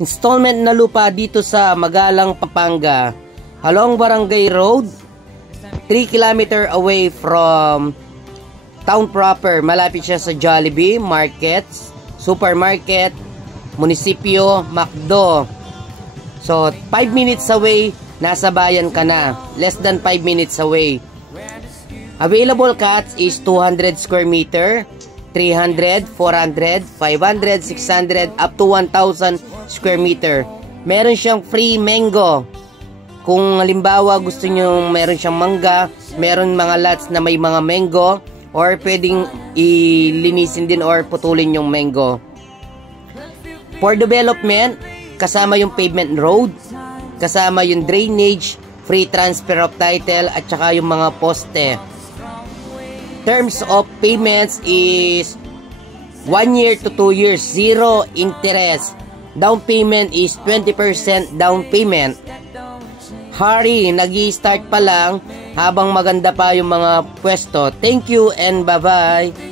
installment na lupa dito sa Magalang, Pampanga, along Barangay Road, 3 km away from town proper. Malapit siya sa Jollibee, markets, supermarket, munisipyo, McDo. So 5 minutes away, nasa bayan ka na. Less than 5 minutes away. Available cuts is 200 square meter, 300, 400, 500, 600, up to 1,000 square meter. Meron siyang free mango. Kung halimbawa gusto nyo meron siyang mangga, meron mga lots na may mga mango, or pwedeng ilinisin din or putulin yung mango. For development, kasama yung pavement road, kasama yung drainage, free transfer of title, at saka yung mga poste. Terms of payments is 1 year to 2 years, 0 interest. Down payment is 20% down payment. Hurry, nag-i-start pa lang habang maganda pa yung mga pwesto. Thank you and bye-bye.